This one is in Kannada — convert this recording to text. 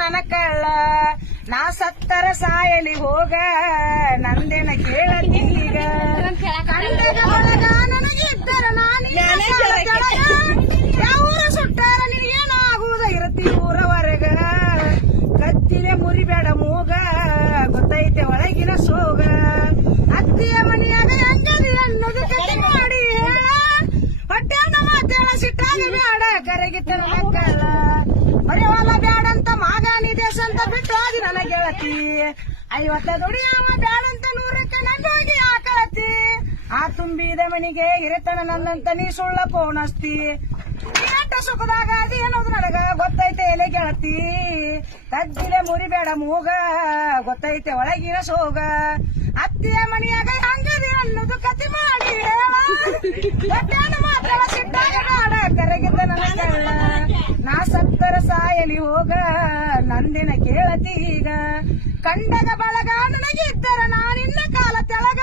ನನ್ನ ಕಳ್ಳ ನಾ ಸತ್ತರ ಸಾಯಲಿ ಹೋಗ ನಂದೇನ ಕೇಳತೀಗ ಕಂಡಗ ಒಳಗ ನನಗಿದ್ದರ ಯಾವೂರ ಸುಟ್ಟಾರ ನಿನಗೇನಾಗುವುದ ಇರತಿ ಊರವರೆಗ ಕತ್ತಿಲೆ ಮುರಿಬೇಡ ಮೂಗ ಗೊತ್ತೈತೆ ಒಳಗಿನ ಸೋಗ ಅತ್ತಿಯ ಮನೆಯಾಗ ಹೆಂಗದಿ ಅನ್ನೋದು ಕತೆ ಮಾಡಿ ಹೇಳ ಹೊಟ್ಟೆನ ಮಾತೇಳ ಸಿಟ್ಟಾಗ ಬೇಡ ಕರೆಗಿತ್ತ ಮಕ್ಕಳ ಬರೆವಲ್ಲ ಬ್ಯಾಡಂತ ಮಾಗಾನಿ ದೇಶ ಅಂತ ಬಿಟ್ಟು ಹೋಗಿ ನನ್ನ ಗೆಳತಿ 50 ದುಡಿಯವ ಬ್ಯಾಡಂತ 100ಕ್ಕೆ ನಂದೋಗಿ ಹಾಕಳತಿ ಆ ತುಂಬಿದ ಮನಿಗೆ ಹಿರಿತನ ನನ್ನಂತ ನೀ ಸುಳ್ಳ ಪೋಣಸ್ತಿ ಏಟ ಸುಖದಾಗ ಅದಿ ಅನ್ನೋದು ನನಗ ಗೊತ್ತೈತೆ ಎಲೆ ಗೆಳತಿ ತದ್ದಿಲೆ ಮುರಿಬೇಡ ಮೂಗ ಗೊತ್ತೈತೆ ಒಳಗಿನ ಸೋಗ ಅತ್ತಿಯ ಮನಿಯಾಗ ಹಂಗದಿ ಅನ್ನೋದು ಕತಿ ಮಾಡಿ ಹೊಟ್ಟೆನ ಮಾತ್ರ ಸಿಟ್ಟಾಗ ಬೇಡ ಕರೆಗಿದ್ದ ನನ್ನ ಕಳ್ಳ ನಾ ಸತ್ತರ ಸಾಯಲಿ ಹೋಗ ನಂದಿನ ಕೇಳತಿ ಈಗ ಕಂಡಗ ಬಳಗ ನನಗಿದ್ದರ ನಾನಿನ್ನ ಕಾಲ ತೆಳಗ